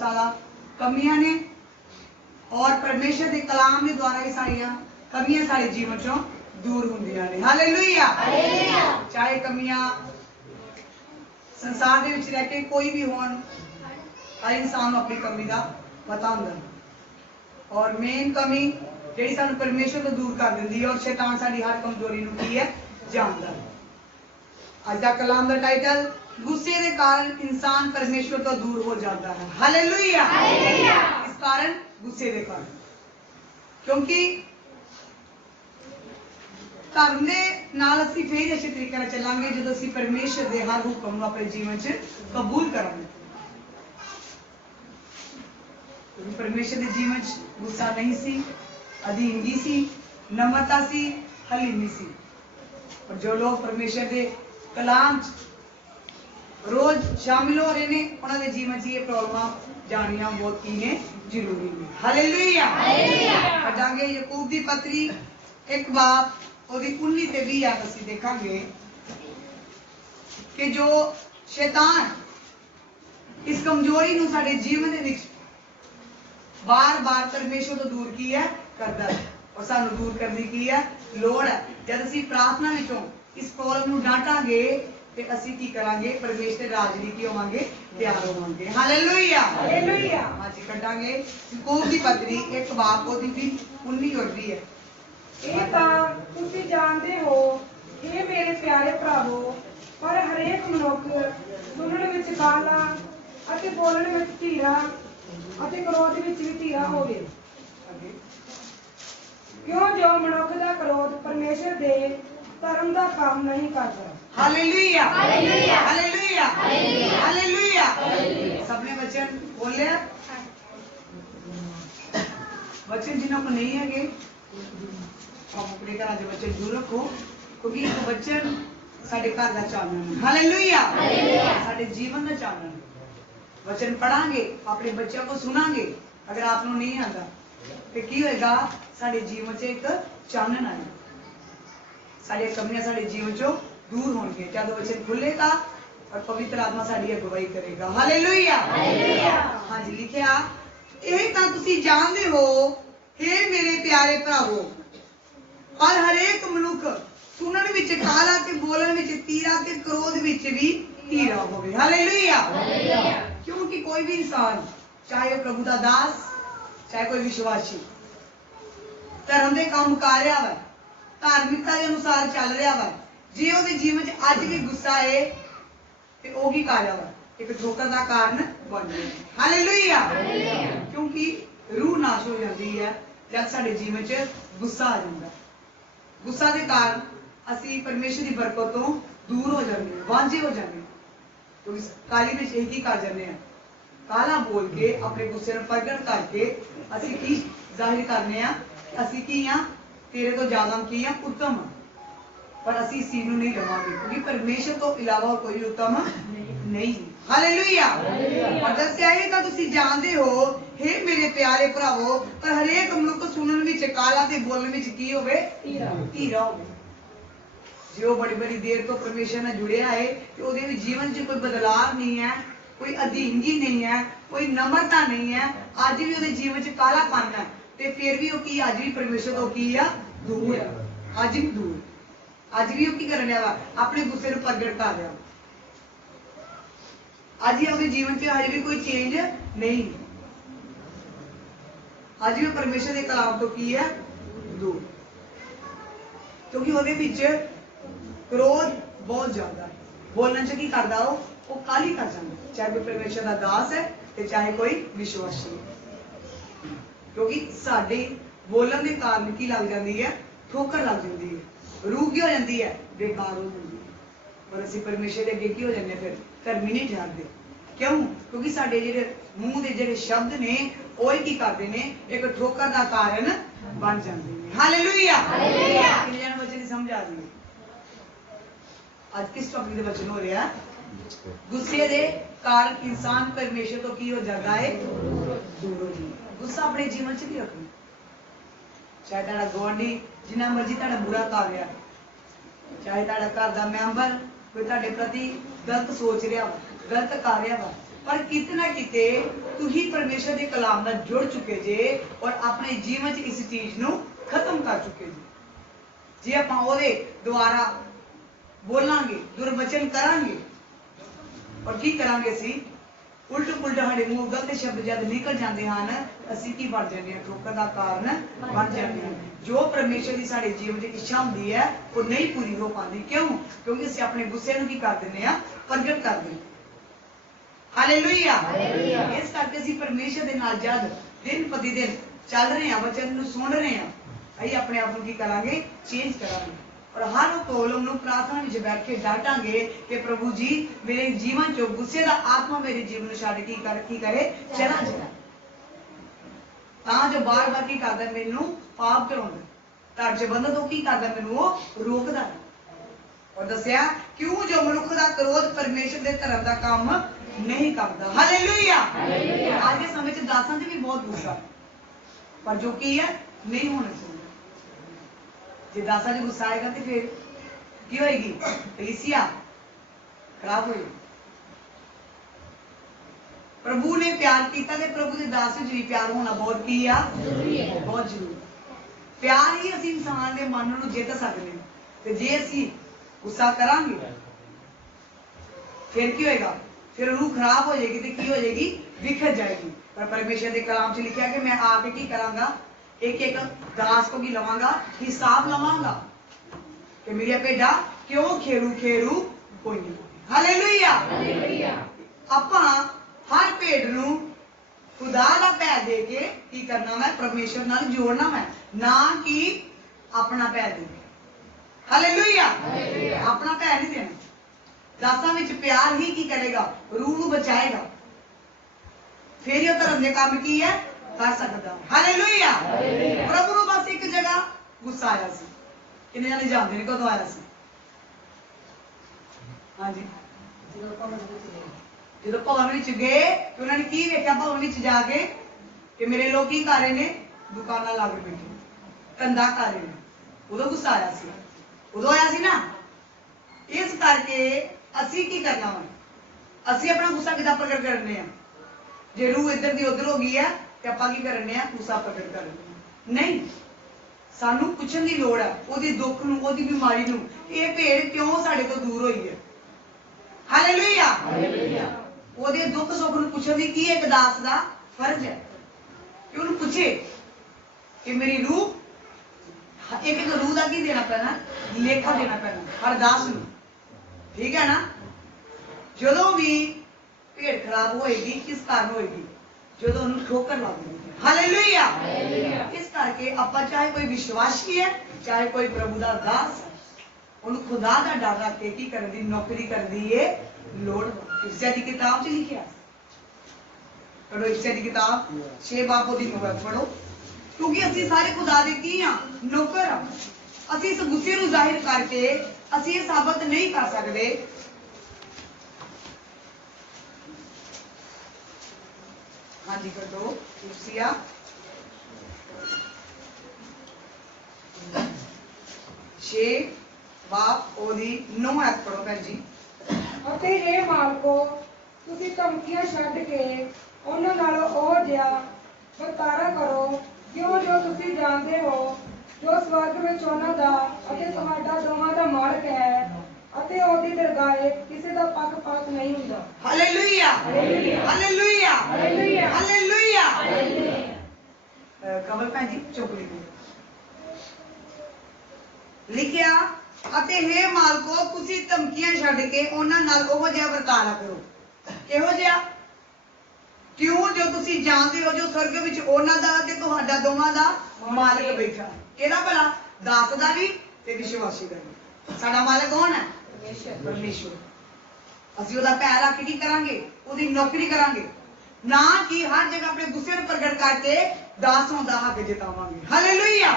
सारा कमियां ने और परमेश्वर के कलाम के द्वारा ही सारियां कमियां सारे जीवन चों दूर होंदियां ने। हालेलुया। चाहे कमियां संसार दे विच रह के कोई भी होण, हर इंसान अपनी कमी का पता होंदा और मेन कमी जिहड़ी सानू परमेश्वर तो दूर कर दिंदी है और शैतान साडी हर कमजोरी नू की है जानदा है। अज दा कलाम दा टाइटल गुस्से के कारण इंसान परमेश्वर तो दूर हो जाता है। हालेलुया। इस कारण गुस्से के कारण, क्योंकि धर्म दे नाल असीं फिर अच्छे तरीके नाल चलांगे जदों असीं परमेश्वर दे हर हुक्म नूं अपने जीवन च कबूल करांगे। परमेश्वर के जीवन च गुस्सा नहीं सी, अधीनगी सी, नम्रता सी, हलीमी सी। और जो लोग परमेश्वर के कलाम च रोज शामिल हो रहे हैं उन्होंने जीवन च ये प्रॉब्लम जानिया बहुत की ने जरूरी है। हालेलुया। पढ़ांगे याकूब दी पत्री 1 बाब ओदी 19 ते 20 आयत असीं देखांगे कि जो शैतान इस कमजोरी नूं साडे जीवन दे विच बार बार परमेश्वर तो दूर की है करता है और सानू दूर करने की है लोड़ है। जब असीं प्रार्थना विचों इस प्रॉब्लम नूं डांटांगे ते असीं की करांगे, परमेश्वर राज दी की होवांगे, तैयार होवांगे। हालेलुया। हालेलुया। आज कढांगे याकूब दी पत्री 1 बाब ओदी 19 और 20 है। ਇਹ ਤਾਂ ਤੁਸੀਂ ਜਾਣਦੇ ਹੋ ਇਹ ਮੇਰੇ ਪਿਆਰੇ ਭਰਾਵੋ, ਪਰ ਹਰੇਕ ਮਨੁੱਖ ਸੁਣਨ ਵਿੱਚ ਕਾਹਲਾ ਅਤੇ ਬੋਲਣ ਵਿੱਚ ਧੀਰਾ ਅਤੇ ਕ੍ਰੋਧ ਵਿੱਚ ਵੀ ਧੀਰਾ ਹੋਵੇ, ਕਿਉਂ ਜੋ ਮਨੁੱਖ ਦਾ ਕ੍ਰੋਧ ਪਰਮੇਸ਼ਰ ਦੇ ਧਰਮ ਦਾ ਕੰਮ ਨਹੀਂ ਕਰਦਾ। हालेलुया। हालेलुया। हालेलुया। हालेलुया। सबने वचन बोले? वचन जिन्हों को नहीं है आप अपने घर के बच्चे जरूर रखो, क्योंकि एक वचन साडे घर का चानन है। हालेलुया। साडे जीवन का चानन है। वचन पढ़ांगे, अपने बच्चों को सुनांगे, अगर आपको नहीं आता तो की होएगा, साडे जीवन च एक चानन आएगा, साडी कमियां साडे जीवन चों दूर होंगे जब वचन खुलेगा और पवित्र आत्मा साडी अगुवाई करेगा। हालेलुया। हाँ जी, लिखिया यही तां तुसीं जानदे हो हे मेरे प्यारे भरावो, पर हरेक मनुख सुनन विच काला ते बोलन विच तीरा ते क्रोध विच भी धीरा होवे। हालेलुया। क्योंकि कोई भी इंसान, चाहे वो प्रभु दा दास, चाहे कोई विश्वासी, धर्म दे काम कर रहा है, धार्मिकता के अनुसार चल रहा है, जे ਉਹਦੇ जीवन च अज भी गुस्सा है ते ਉਹ ਕੀ ਕਰ ਰਿਹਾ ਵਾ, एक ठोकर का कारण बन गया। हालेलुया। क्योंकि रूह नाश हो जाती है जब साडे जीवन च गुस्सा आ जाता है। गुस्सा के कारण असीं परमेश्वर की बरकत तो दूर हो जाते हैं, वांझे हो जाते हैं। तो इस काली में एक ही कर जाते हैं, काला बोल के अपने गुस्से को प्रगट करके असीं की जाहिर करने हैं, असीं की हाँ, तेरे तो ज्यादा की हाँ, उत्तम, पर असीं इस चीज नहीं लवांगे, क्योंकि परमेश्वर तो इलावा कोई उत्तम नहीं। हालेलुया। और दस्सिया है तां तुसीं जानदे हो हे मेरे प्यारे भरावो, पर हरेक मनुख सुनन विच काला ते बोलण विच की होवे, धीरा होवे। जो बड़ी बड़ी देर तो परमेश्वर नाल जुड़िया है ते ओदे भी जीवन च कोई बदलाव नहीं है, कोई अधीनगी नहीं है, कोई नम्रता नहीं है, अज भी ओदे जीवन च कालापन है, ते फिर भी वो की अज भी परमेश्वर तो की आ दूर है, अज भी दूर, अज भी वो की कर रहा वा, अपने गुस्से को प्रगट कर रहा, अज भी अपने जीवन च अज भी कोई चेंज नहीं, अज भी परमेश्वर के कलाम तो की है दूर, क्योंकि ਉਹਦੇ ਵਿੱਚ क्रोध बहुत ज्यादा है। बोलने च की करदा वो काली कर जाता, चाहे कोई परमेश्वर का दास है ते चाहे कोई विश्वासी है, क्योंकि साडे बोलने के कारण की लग जाती है, ठोकर लग जाती है, रूह की हो जाती है, बेकार हो जाती है, और असीं परमेश्वर के अगे की हो जाते फिर धर्मी नहीं ठहरते। क्यों? क्योंकि साडे जिहड़े मूँह के जिहड़े शब्द ने वो की करते हैं, एक ठोकर का कारण बन जाते हैं। हालेलुया। किन्ने जने वचन समझ आ रही है? आज किस टॉपिक के वचन हो रहा है? गुस्से के कारण इंसान परमेश्वर तो की हो जाता है दूर हो जाता। गुस्सा अपने जीवन च भी रखना, चाहे तेरा गुआढ़ी जिन्ना मर्जी तेरा बुरा कर रहा, चाहे तेरा घर का मैंबर कोई तेरे प्रति गलत सोच रहा वा, गलत कर रहा वा, पर किते ना किते तुही परमेश्वर के कलाम नाल जुड़ चुके जे और अपने जीवन च इस चीज नू खत्म कर चुके जे आपां ओदे द्वारा बोलांगे दुर्वचन करांगे और की करांगे सी उल्ट पुलट साडे मूंह गलत शब्द जद निकल जाते हैं असीं की बन जाते हैं ठोकर का कारण बन जाते हैं जो परमेश्वर की साडे जीवन की इच्छा होंदी है वो नहीं पूरी हो पाती क्यों क्योंकि असीं अपने गुस्से नूं की कर दिंदे आ प्रगट कर दिंदे हालेलुया इस करके असीं परमेश्वर दे नाल जद दिन प्रति दिन चल रहे हैं वचन नूं सुन रहे हैं असीं अपने आप नूं की करांगे चेंज करांगे और हर प्रॉब्लम नूं प्रार्थना विच बैठ के डांटांगे कि प्रभु जी मेरे जीवन चो गुस्से दा आत्मा मेरे जीवन नूं छड्ड की करे चला जाए तां जो बार बार की करदा मैनूं पाप कराउंदा तां च बंदा तो की करदा मैनूं वो रोकदा और दस्या क्यों जो मनुख दा क्रोध परमेश्वर दे धर्म दा काम नहीं करता हालेलुया आज के समय च दासां ते भी बहुत गुस्सा पर जो की है नहीं होना चाहिए जे दासा जी गुस्सा आएगा तो फिर की होएगी कलीसिया खराब होएगी प्रभु ने प्यार किया ते प्रभु के दास च भी प्यार होना बहुत की है बहुत जरूरी प्यार ही असीं इंसान के मन नूं जित सकते हैं ते जे असीं गुस्सा करांगे फिर की होएगा फिर रूह खराब हो जाएगी तो की हो जाएगी बिखर जाएगी पर परमेश्वर के कलाम च लिखा कि मैं आके की करांगा एक एक दास को भी लवांगा हिसाब लवांगा कि मेरी भेडा क्यों खेरू खेरू कोई नहीं हालेलुया आपां हर भेड नूं खुदा दा भै दे के की करना मैं परमेश्वर नाल जोड़ना मैं ना कि अपना भै दे हालेलुया अपना भै नहीं देना दासां विच प्यार ही की करेगा रूह नूं बचाएगा फिर ये धर्म दे काम की है कर सकदा हालेलुया प्रभु नूं बस एक जगह गुस्सा आया सी किन्ने जाने जानदे ने कदों आया सी हां जी ਜਦੋਂ ਭਵਨ ਵਿੱਚ ਗਏ ਤੇ ਉਹਨਾਂ ਨੇ ਕੀ ਵੇਖਿਆ ਭਵਨ ਵਿੱਚ ਜਾ ਕੇ ਕਿ ਮੇਰੇ ਲੋਕ ਕੀ ਕਰ ਰਹੇ ਨੇ ਦੁਕਾਨਾਂ ਲਾ ਕੇ ਬੈਠੇ ਧੰਦਾ ਕਰ ਰਹੇ ਨੇ ਉਦੋਂ ਗੁੱਸਾ ਆਇਆ ਸੀ ਉਦੋਂ ਆਇਆ ਸੀ ਨਾ ਇਸ ਕਰਕੇ ਅਸੀਂ ਕੀ ਕਰਨਾ ਵਾ ਅਸੀਂ ਆਪਣਾ ਗੁੱਸਾ ਕਿੱਦਾਂ ਪ੍ਰਗਟ ਕਰਨੇ ਆ ਜੇ ਰੂਹ ਇੱਧਰ ਦੀ ਉੱਧਰ ਹੋ ਗਈ ਹੈ ਤੇ ਆਪਾਂ ਕੀ ਕਰਨੇ ਆ ਗੁੱਸਾ ਪ੍ਰਗਟ ਕਰਨੇ ਨਹੀਂ ਸਾਨੂੰ ਪੁੱਛਣ ਦੀ ਲੋੜ ਹੈ ਉਹਦੀ ਦੁੱਖ ਨੂੰ ਉਹਦੀ ਬਿਮਾਰੀ ਨੂੰ ਇਹ ਭੇਡ ਕਿਉਂ ਸਾਡੇ ਤੋਂ ਦੂਰ ਹੋਈ ਹੈ ਹਾਲੇਲੂਇਆ ਉਹਦੇ ਦੁੱਖ ਸੁੱਖ ਨੂੰ ਪੁੱਛਣ ਦੀ ਕੀ ਇੱਕ ਦਾਸ ਦਾ ਫਰਜ਼ ਹੈ ਕਿ ਉਹਨੂੰ ਪੁੱਛੇ ਕਿ ਮੇਰੀ ਰੂਹ ਇੱਕ ਰੂਹ ਦਾ ਕੀ ਦੇਣਾ ਪੈਣਾ ਲੇਖਾ ਦੇਣਾ ਪੈਣਾ ਹਰ ਦਾਸ ਨੂੰ ਠੀਕ ਹੈ ਨਾ ਜਦੋਂ ਵੀ ਭੇਡ ਖਰਾਬ ਹੋਏਗੀ ਕਿਸ ਕਾਰਨ ਹੋਏਗੀ ਜਦੋਂ ਉਹਨੂੰ ਠੋਕਰ ਲੱਗਦੀ ਹਾਲੇਲੂਇਆ ਇਸ ਕਰਕੇ ਆਪਾਂ ਚਾਹੇ ਕੋਈ ਵਿਸ਼ਵਾਸੀ ਹੈ ਚਾਹੇ ਕੋਈ ਪ੍ਰਭੂ ਦਾ ਦਾਸ ਹੈ ਉਹਨੂੰ ਖੁਦਾ ਦਾ ਡਰ ਰੱਖ ਕੇ ਕੀ ਕਰਨ ਦੀ ਨੌਕਰੀ ਕਰਨ ਦੀ ਏ ਲੋੜ ਇਫਸਿਆ ਦੀ ਕਿਤਾਬ 'ਚ ਲਿਖਿਆ ਪੜੋ ਇਫਸਿਆ ਦੀ ਕਿਤਾਬ 6 ਬਾਪ ਦੀ ਨੌਬਤ ਪੜੋ ਕਿਉਂਕਿ ਅਸੀਂ ਸਾਰੇ ਖੁਦਾ ਦੇ ਕੀ ਆ ਨੌਕਰ ਆ ਅਸੀਂ ਇਸ ਗੁੱਸੇ ਨੂੰ ਜ਼ਾਹਿਰ ਕਰਕੇ ਅਸੀਂ ਇਹ ਸਾਬਤ ਨਹੀਂ ਕਰ ਸਕਦੇ ਹਾਂਜੀ ਪੜੋ ਇਫਸਿਆ ਛੇ ਬਾਪ ਉਹਦੀ 9 ਐਤ ਪੜੋ ਭੈਣ ਜੀ ਅਤੇ ਇਹ ਮਾਲਕੋ ਤੁਸੀਂ ਧਮਕੀਆਂ ਛੱਡ ਕੇ ਉਹਨਾਂ ਨਾਲ ਉਹ ਜਿਹਾ ਵਰਤਾਰਾ ਕਰੋ ਕਿਉਂ ਜੋ ਤੁਸੀਂ ਜਾਣਦੇ ਹੋ ਜੋ ਸਵਰਗ ਵਿੱਚ ਉਹਨਾਂ ਦਾ ਅਤੇ ਤੁਹਾਡਾ ਦੋਵਾਂ ਦਾ ਮਾਲਕ ਹੈ ਅਤੇ ਉਹਦੀ ਦਰਗਾਹ ਕਿਸੇ ਦਾ ਪੱਖਪਾਤ ਨਹੀਂ ਹੁੰਦਾ ਹਾਲੇਲੂਇਆ ਹਾਲੇਲੂਇਆ ਹਾਲੇਲੂਇਆ ਕਮਲ ਭੈਣ ਜੀ ਚੁੱਪ ਲਿਖਿਆ ਅਤੇ हे ਮਾਲਕੋ ਤੁਸੀਂ ਧਮਕੀਆਂ ਛੱਡ ਕੇ ਉਹਨਾਂ ਨਾਲ ਉਹ ਜਿਹਾ ਵਰਤਾਰਾ ਕਰੋ ਕਿਹੋ ਜਿਹਾ ਕਿਉਂ ਜੋ ਤੁਸੀਂ ਜਾਣਦੇ ਹੋ ਜੋ ਸਵਰਗ ਵਿੱਚ ਉਹਨਾਂ ਦਾ ਤੇ ਤੁਹਾਡਾ ਦੋਵਾਂ ਦਾ ਮਾਲਕ ਬੈਠਾ ਕਿਹਦਾ ਭਲਾ ਦਾਸ ਦਾ ਵੀ ਤੇ ਵਿਸ਼ਵਾਸੀ ਦਾ ਵੀ ਸਾਡਾ ਮਾਲਕ ਕੌਣ ਹੈ ਪਰਮੇਸ਼ਵਰ ਅਸੀਂ ਉਹਦਾ ਪੈਰ ਰੱਖ ਕੇ ਕੀ ਕਰਾਂਗੇ ਉਹਦੀ ਨੌਕਰੀ ਕਰਾਂਗੇ ਨਾ ਕਿ ਹਰ ਜਗ੍ਹਾ ਆਪਣੇ ਗੁੱਸੇ ਨੂੰ ਪ੍ਰਗਟ ਕਰਕੇ ਦਾਸ ਹੋਣ ਦਾ ਹੱਕ ਜਿਤਾਵਾਂਗੇ ਹਾਲੇਲੂਇਆ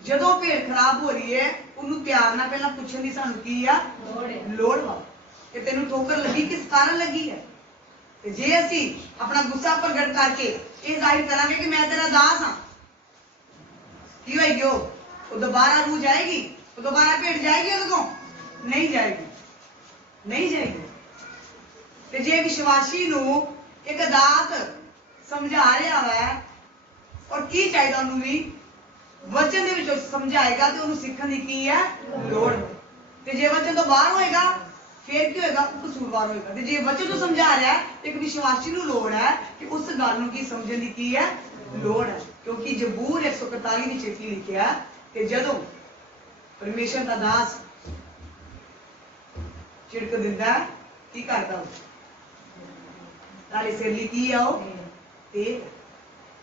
ਜਦੋਂ ਭੇਡ ਖਰਾਬ ਹੋ ਰਹੀ ਹੈ ਉਹਨੂੰ ਪਿਆਰ ਨਾਲ ਪਹਿਲਾਂ ਪੁੱਛਣ ਦੀ ਸਾਨੂੰ ਕੀ ਆ ਲੋੜ ਵਾ ਕਿ ਤੈਨੂੰ ਠੋਕਰ ਲੱਗੀ ਕਿਸ ਕਾਰਨ ਲੱਗੀ ਹੈ ਤੇ ਜੇ ਅਸੀਂ ਆਪਣਾ ਗੁੱਸਾ ਪ੍ਰਗਟ ਕਰਕੇ ਇਹ ਜ਼ਾਹਿਰ ਕਰਾਂਗੇ ਕਿ ਮੈਂ ਤੇਰਾ ਦਾਸ ਹਾਂ ਕੀ ਹੋਏਗੀ ਉਹ ਦੁਬਾਰਾ ਰੂਹ ਜਾਏਗੀ ਉਹ ਦੁਬਾਰਾ ਭੇਡ ਜਾਏਗੀ ਉਹਦੇ ਕੋਲ ਨਹੀਂ ਜਾਏਗੀ ਤੇ ਜੇ ਵਿਸ਼ਵਾਸੀ ਨੂੰ ਇੱਕ ਦਾਤ ਸਮਝਾ ਰਿਹਾ ਹੈ ਔਰ ਕੀ ਚਾਹੀਦਾ ਉਹਨੂੰ ਵੀ ਵਚਨ ਦੇ ਵਿੱਚੋਂ ਸਮਝਾਏਗਾ ਤੇ ਉਹਨੂੰ ਸਿੱਖਣ ਦੀ ਕੀ ਹੈ ਲੋੜ। ਤੇ ਜੇ ਵਚਨ ਤੋਂ ਬਾਹਰ ਹੋਏਗਾ ਫਿਰ ਕੀ ਹੋਏਗਾ, ਉਹ ਕਸੂਰਵਾਰ ਹੋਏਗਾ। ਤੇ ਜੇ ਵਚਨ ਤੋਂ ਸਮਝਾ ਰਿਹਾ ਤੇ ਇੱਕ ਵਿਸ਼ਵਾਸੀ ਨੂੰ ਲੋੜ ਹੈ ਕਿ ਉਸ ਗੱਲ ਨੂੰ ਕੀ ਸਮਝਣ ਦੀ ਕੀ ਹੈ ਲੋੜ ਹੈ। ਕਿਉਂਕਿ ਜ਼ਬੂਰ 141 ਵਿੱਚ ਕੀ ਲਿਖਿਆ ਕਿ ਜਦੋਂ ਪਰਮੇਸ਼ਰ ਦਾ ਦਾਸ ਝਿੜਕ ਦਿੰਦਾ ਕੀ ਕਰਦਾ ਉਹ ਨਾਲੇ ਸਿਰ ਲਈ ਕੀ ਆ ਉਹ ਤੇ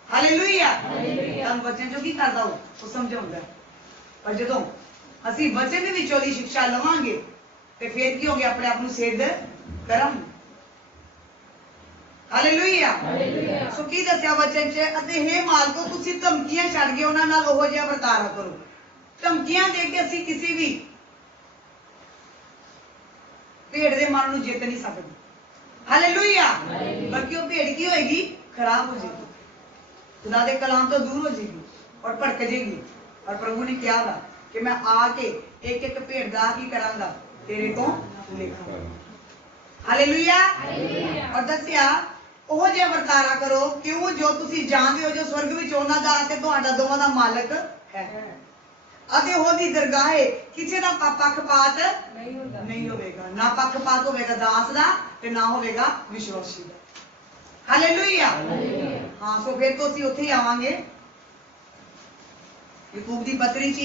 ਹਾਲੇਲੂਇਆ ਤਾਂ ਵਚਨ ਚੋਂ ਕੀ ਕਰਦਾ ਉਹ ਸਮਝਾਉਂਦਾ। ਪਰ ਜਦੋਂ ਅਸੀਂ ਵਚਨ ਦੇ ਵਿੱਚੋਂ ਦੀ ਸਿੱਖਿਆ ਲਵਾਂਗੇ ਤੇ ਫਿਰ ਕੀ ਹੋ ਗਿਆ, ਆਪਣੇ ਆਪ ਨੂੰ ਸਿੱਧ ਕਰਾਂਗੇ। ਹਾਲੇਲੂਇਆ। ਸੋ ਕੀ ਦੱਸਿਆ ਵਚਨ 'ਚ, ਅਤੇ ਹੇ ਮਾਲਕੋ ਤੁਸੀਂ ਧਮਕੀਆਂ ਛੱਡ ਕੇ ਉਹਨਾਂ ਨਾਲ ਉਹੋ ਜਿਹਾ ਵਰਤਾਰਾ ਕਰੋ। ਧਮਕੀਆਂ ਦੇ ਕੇ ਅਸੀਂ ਕਿਸੇ ਵੀ ਭੇਡ ਦੇ ਮਨ ਨੂੰ ਜਿੱਤ ਨਹੀਂ ਸਕਦੇ। ਹਾਲੇਲੂਇਆ। ਬਲਕਿ ਉਹ ਭੇਡ ਕੀ ਹੋਏਗੀ, ਖਰਾਬ ਹੋ ਜਾਏਗੀ, खुदा के कलाम तो दूर हो जाएगी और भड़क जाएगी। और प्रभु ने क्या कहा कि मैं आके एक एक भेड़ दा की करांगा तेरे को लेकर। हालेलुया। और दसिया ਉਹ ਜਿਹਾ ਵਰਤਾਰਾ ਕਰੋ ਕਿਉਂ ਜੋ ਤੁਸੀਂ ਜਾਣਦੇ ਹੋ ਜੋ ਸਵਰਗ ਵਿੱਚ ਉਹਨਾਂ ਦਾ ਤੇ ਤੁਹਾਡਾ ਦੋਵਾਂ ਦਾ ਮਾਲਕ ਹੈ ਅਤੇ ਉਹਦੀ ਦਰਗਾਹ ਕਿਸੇ ਦਾ ਪੱਖਪਾਤ ਨਹੀਂ ਹੋਵੇਗਾ। ਨਾ ਪੱਖਪਾਤ ਹੋਵੇਗਾ ਦਾਸ ਦਾ ਤੇ ਨਾ ਹੋਵੇਗਾ ਵਿਸ਼ਵਾਸੀ ਦਾ। ਹਾਲੇਲੂਇਆ। हाँ सो फिर तो ਅਸੀਂ ਉੱਥੇ ਹੀ ਆਵਾਂਗੇ ਯਾਕੂਬ ਦੀ ਪੱਤਰੀ 'ਚ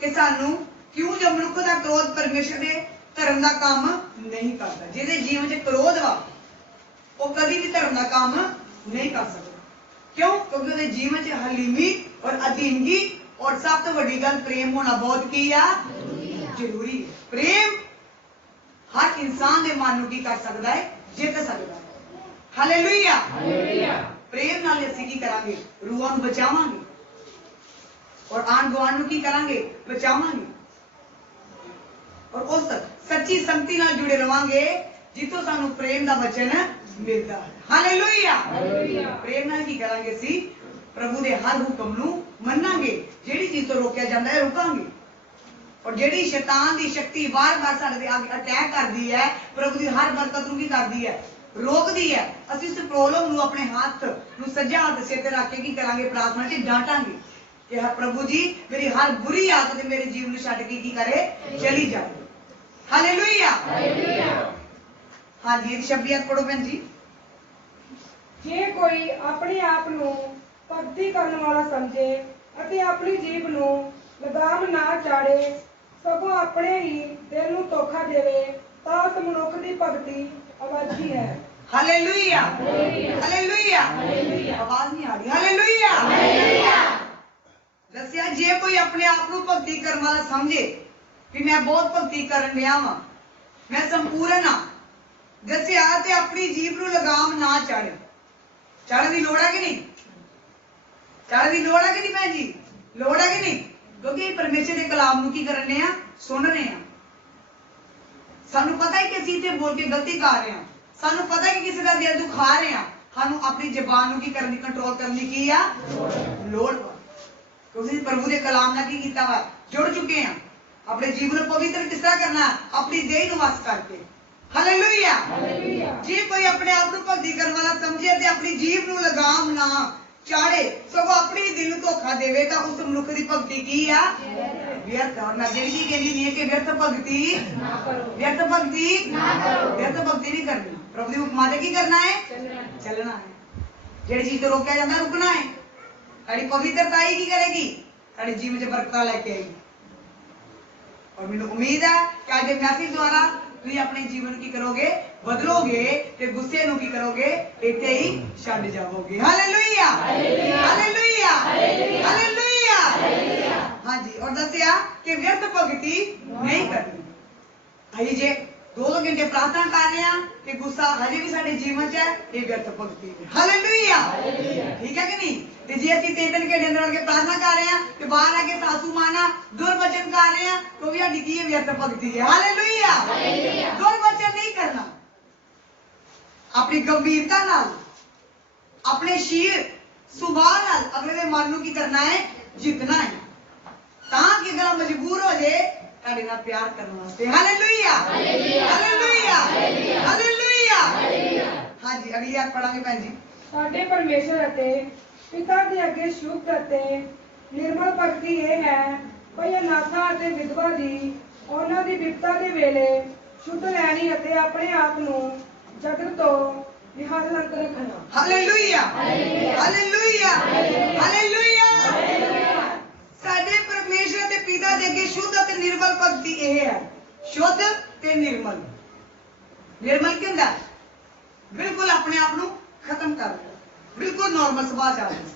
ਕਿ ਸਾਨੂੰ ਕਿਉਂ ਜੋ ਮਨੁੱਖ ਦਾ ਕ੍ਰੋਧ ਪਰਮੇਸ਼ਰ ਦੇ ਧਰਮ ਦਾ ਕੰਮ ਨਹੀਂ ਕਰਦਾ। ਜਿਹਦੇ ਜੀਵਨ 'ਚ ਕ੍ਰੋਧ ਵਾ ਉਹ ਕਦੀ ਵੀ ਧਰਮ ਦਾ ਕੰਮ ਨਹੀਂ ਕਰ ਸਕਦਾ। ਕਿਉਂ? ਕਿਉਂਕਿ ਉਹਦੇ ਜੀਵਨ 'ਚ ਹਲੀਮੀ ਔਰ ਅਧੀਨਗੀ ਔਰ ਸਭ ਤੋਂ ਵੱਡੀ ਗੱਲ ਪ੍ਰੇਮ ਹੋਣਾ ਬਹੁਤ ਕੀ ਆ ਜ਼ਰੂਰੀ ਹੈ। ਪ੍ਰੇਮ ਹਰ ਇਨਸਾਨ ਦੇ ਮਨ ਨੂੰ ਕੀ ਕਰ ਸਕਦਾ ਹੈ, ਜਿੱਤ ਸਕਦਾ ਹੈ। ਹਾਲੇਲੂਇਆ। प्रेम नाल ਅਸੀਂ ਕੀ ਕਰਾਂਗੇ, ਰੂਹਾਂ ਨੂੰ ਬਚਾਵਾਂਗੇ ਔਰ ਆਂਢ ਗੁਆਂਢ ਨੂੰ ਕੀ ਕਰਾਂਗੇ, ਬਚਾਵਾਂਗੇ ਔਰ ਉਸ ਸੱਚੀ ਸੰਗਤੀ ਨਾਲ ਜੁੜੇ ਰਵਾਂਗੇ ਜਿੱਥੋਂ ਸਾਨੂੰ ਪ੍ਰੇਮ ਦਾ ਵਚਨ ਮਿਲਦਾ ਹੈ। ਹਾਲੇਲੂਇਆ। ਪ੍ਰੇਮ ਨਾਲ ਕੀ ਕਰਾਂਗੇ, ਅਸੀਂ ਪ੍ਰਭੂ ਦੇ ਹਰ ਹੁਕਮ ਨੂੰ ਮੰਨਾਂਗੇ। ਜਿਹੜੀ ਚੀਜ਼ ਤੋਂ ਰੋਕਿਆ ਜਾਂਦਾ ਹੈ ਰੁਕਾਂਗੇ ਔਰ ਜਿਹੜੀ ਸ਼ੈਤਾਨ ਦੀ ਸ਼ਕਤੀ ਵਾਰ-ਵਾਰ ਸਾਡੇ ਤੇ ਅਟੈਕ ਕਰਦੀ ਹੈ ਪ੍ਰਭੂ ਦੀ ਹਰ ਬਰਕਤ ਨੂੰ ਕੀ ਕਰਦੀ ਹੈ, ਰੋਕਦੀ ਹੈ। ਅਸੀਂ ਉਸ ਪ੍ਰੋਬਲਮ ਨੂੰ ਆਪਣੇ ਹੱਥ ਨੂੰ ਸੱਜਾ ਹੱਥ ਸਿਰ ਤੇ ਰੱਖ ਕੇ ਕੀ ਕਰਾਂਗੇ, ਪ੍ਰਾਰਥਨਾ 'ਚ ਡਾਂਟਾਂਗੇ ਕਿ ਪ੍ਰਭੂ ਜੀ ਮੇਰੀ ਹਰ ਬੁਰੀ ਆਦਤ ਮੇਰੇ ਜੀਵਨ ਨੂੰ ਛੱਡ ਕੇ ਕੀ ਕਰੇ, ਚਲੀ ਜਾਵੇ। ਹਾਲੇਲੂਇਆ। ਹਾਂਜੀ ਇਹ ਸ਼ਬੀਅਤ ਪੜੋ ਭੈਣ ਜੀ। ਜੇ ਕੋਈ ਆਪਣੇ ਆਪ ਨੂੰ ਭਗਤੀ ਕਰਨ ਵਾਲਾ ਸਮਝੇ ਅਤੇ ਆਪਣੀ ਜੀਭ ਨੂੰ ਲਗਾਮ ਨਾ ਚਾੜੇ ਸਗੋਂ ਆਪਣੇ ਹੀ ਦਿਲ ਨੂੰ ਧੋਖਾ ਦੇਵੇ ਤਾਂ ਉਸ ਮਨੁੱਖ ਦੀ ਭਗਤੀ ਅਵਾਜੀ ਹੈ। ਹਾਲੇਲੂਇਆ। ਹਾਲੇਲੂਇਆ। ਆਵਾਜ਼ ਨਹੀਂ ਆ ਰਹੀ। ਹਾਲੇਲੂਇਆ। ਦੱਸਿਆ ਜੇ ਕੋਈ ਆਪਣੇ ਆਪ ਨੂੰ ਭਗਤੀ ਕਰਨ ਵਾਲਾ ਸਮਝੇ ਕਿ ਮੈਂ ਬਹੁਤ ਭਗਤੀ ਕਰਨ ਰਿਹਾ ਵਾਂ, ਮੈਂ ਸੰਪੂਰਨ ਹਾਂ, ਦੱਸਿਆ ਤੇ ਆਪਣੀ ਜੀਭ ਨੂੰ ਲਗਾਮ ਨਾ ਚਾੜੇ। ਚਾੜਨ ਦੀ ਲੋੜ ਹੈ ਕਿ ਨਹੀਂ? ਚਾੜਨ ਦੀ ਲੋੜ ਹੈ ਕਿ ਨਹੀਂ ਭੈਣ ਜੀ? ਲੋੜ ਹੈ ਕਿ ਨਹੀਂ? ਕਿਉਂਕਿ ਪਰਮੇਸ਼ਰ ਦੇ ਕਲਾਮ ਨੂੰ ਕੀ ਕਰਨੇ ਆ, ਸੁਣ ਰਹੇ ਆ। ਸਾਨੂੰ ਪਤਾ ਹੈ ਕਿ ਅਸੀਂ ਇੱਥੇ ਬੋਲ ਕੇ ਗਲਤੀ ਕਰ ਰਹੇ ਹਾਂ। ਸਾਨੂੰ ਪਤਾ ਹੈ ਕਿ ਕਿਸੇ ਦਾ ਦਿਲ ਦੁਖਾ ਰਹੇ ਹਾਂ। ਸਾਨੂੰ ਆਪਣੀ ਜ਼ਬਾਨ ਨੂੰ ਕੀ ਕਰਨ ਦੀ, ਕੰਟਰੋਲ ਕਰਨ ਦੀ ਕੀ ਆ ਲੋੜ। ਕਿਉਂਕਿ ਪ੍ਰਭੂ ਦੇ ਕਲਾਮ ਨਾਲ ਕੀ ਕੀਤਾ ਵਾ, ਜੁੜ ਚੁੱਕੇ ਆ। ਆਪਣੇ ਜੀਵਨ ਨੂੰ ਪਵਿੱਤਰ ਕਿਸ ਤਰ੍ਹਾਂ ਕਰਨਾ, ਆਪਣੀ ਦੇਹ ਨੂੰ ਵਸ ਕਰਕੇ। ਹਾਲੇਲੂਇਆ। ਜੇ ਕੋਈ ਆਪਣੇ ਆਪ ਨੂੰ ਭਗਤੀ ਕਰਨ ਵਾਲਾ ਸਮਝੇ ਤੇ ਆਪਣੀ ਜੀਭ ਨੂੰ ਲਗਾਮ ਨਾ ਚਾੜੇ ਸਗੋਂ ਆਪਣੀ ਦਿਲ ਨੂੰ ਧੋਖਾ ਦੇਵੇ ਤਾਂ ਉਸ ਮਨੁੱਖ ਦੀ ਭਗਤੀ ਕੀ ਆ, ਵਿਅਰਥ। ਔਰ ਮੈਂ ਜਿਹੜੀ ਕਹਿੰਦੀ ਨਹੀਂ ਹੈ ਕਿ ਵਿਅਰਥ ਭਗਤੀ ਨਾ ਕਰੋ, ਵਿਅਰਥ ਭਗਤੀ ਨਾ ਕਰੋ, ਵਿਅਰਥ ਭਗਤੀ ਨਹੀਂ ਕਰਨੀ। ਪ੍ਰਭੂ ਦੀ ਹੁਕਮਾਂ ਤੇ ਕੀ ਕਰਨਾ ਹੈ, ਚੱਲਣਾ ਹੈ। ਜਿਹੜੀ ਚੀਜ਼ ਤੋਂ ਰੋਕਿਆ ਜਾਂਦਾ ਰੁਕਣਾ ਹੈ। ਸਾਡੀ ਪਵਿੱਤਰਤਾ ਹੀ ਕੀ ਕਰੇਗੀ, ਸਾਡੇ ਜੀਵਨ 'ਚ ਬਰਕਤਾਂ ਲੈ ਕੇ ਆਏਗੀ। ਔਰ ਮੈਨੂੰ ਉਮੀਦ ਹੈ ਕਿ ਅੱਜ ਦੇ ਮੈਸੇਜ ਦੁਆਰਾ ਤੁਸੀਂ ਆਪਣੇ ਜੀਵਨ ਨੂੰ ਕੀ ਕਰੋਗੇ, ਬਦਲੋਗੇ ਤੇ ਗੁੱਸੇ ਨੂੰ ਕੀ ਕਰੋਗੇ, ਇੱਥੇ ਹੀ ਛੱਡ ਜਾਵੋਗੇ। ਹਾਲੇਲੂਇਆ। ਹਾਲੇਲੂਇਆ। ਹਾਲੇਲੂਇਆ। ਹਾਂਜੀ ਔਰ ਦੱਸਿਆ ਕਿ ਵਿਅਰਥ ਭਗਤੀ ਨਹੀਂ ਕਰਨੀ। ਅਸੀਂ ਜੇ 2 ਘੰਟੇ ਪ੍ਰਾਰਥਨਾ ਕਰ ਰਹੇ ਹਾਂ ਤੇ ਗੁੱਸਾ ਹਜੇ ਵੀ ਸਾਡੇ ਜੀਵਨ 'ਚ ਹੈ, ਇਹ ਵਿਅਰਥ ਭਗਤੀ ਹੈ। ਹਾਲੇਲੂਇਆ। ਠੀਕ ਹੈ ਕਿ ਨਹੀਂ? ਤੇ ਜੇ ਅਸੀਂ 3 ਘੰਟੇ ਅੰਦਰ ਕੇ ਪ੍ਰਾਰਥਨਾ ਕਰ ਰਹੇ ਹਾਂ ਤੇ ਬਾਹਰ ਆ ਕੇ ਸਾਸੂ ਮਾਨਾ ਦੁਰਵਚਨ ਕਰ ਰਹੇ ਹਾਂ ਤਾਂ ਵੀ ਸਾਡੀ ਕੀ ਹੈ, ਵਿਅਰਥ ਭਗਤੀ ਹੈ। ਹਾਲੇਲੂਇਆ। ਦੁਰਵਚਨ ਨਹੀਂ ਕਰਨਾ। ਆਪਣੀ ਗੰਭੀਰਤਾ ਨਾਲ, ਆਪਣੇ ਸ਼ੀਰ ਸੁਭਾਅ ਨਾਲ ਅਗਲੇ ਦੇ ਮਨ ਨੂੰ ਕੀ ਕਰਨਾ ਹੈ, ਜਿੱਤਣਾ ਹੈ ਤਾਂ ਕਿ ਅਗਲਾ ਮਜਬੂਰ ਹੋ ਜਾਏ ਤੁਹਾਡੇ ਨਾਲ ਪਿਆਰ ਕਰਨ ਵਾਸਤੇ। ਹਾਲੇਲੂਇਆ। ਹਾਲੇਲੂਇਆ। ਹਾਲੇਲੂਇਆ। हाँ जी, अगली बात पढ़ांगे भैन जी। ਸਾਡੇ ਪਰਮੇਸ਼ਰ ਅਤੇ ਪਿਤਾ ਦੇ ਅੱਗੇ ਸ਼ੁੱਧ ਅਤੇ ਨਿਰਮਲ ਭਗਤੀ ਇਹ ਹੈ ਭਈ ਅਨਾਥਾਂ ਅਤੇ ਵਿਧਵਾ ਦੀ ਉਹਨਾਂ ਦੀ ਵਿਪਤਾ ਦੇ ਵੇਲੇ ਸ਼ੁੱਧ ਰਹਿਣੀ ਅਤੇ ਆਪਣੇ ਆਪ ਨੂੰ ਜਗਤ ਤੋਂ ਨਿਹਾਲਤ ਰੱਖਣਾ। Hallelujah, hallelujah, hallelujah. ਸਾਡੇ ਪਰਮੇਸ਼ਰ ਤੇ ਪਿਤਾ ਦੇ ਅੱਗੇ ਸ਼ੁੱਧ ਅਤੇ ਨਿਰਮਲ ਭਗਤੀ ਇਹ ਹੈ। ਸ਼ੁੱਧ ਤੇ ਨਿਰਮਲ। ਨਿਰਮਲ ਕੀ ਹੁੰਦਾ? ਬਿਲਕੁਲ ਆਪਣੇ ਆਪ ਨੂੰ ਖਤਮ ਕਰ ਦੇਣਾ, ਬਿਲਕੁਲ ਨਾਰਮਲ ਸੁਭਾਅ ਚ ਆ ਜਾਣਾ।